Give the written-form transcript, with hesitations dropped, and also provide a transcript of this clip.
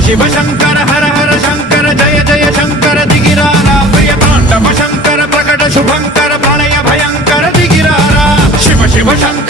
शिव शंकर हर हर शंकर जय जय शंकर दिगिरारा प्रिय तांडव शंकर प्रकट शुभंकर प्रलय भयंकर दिगिरारा शिव शिव शंकर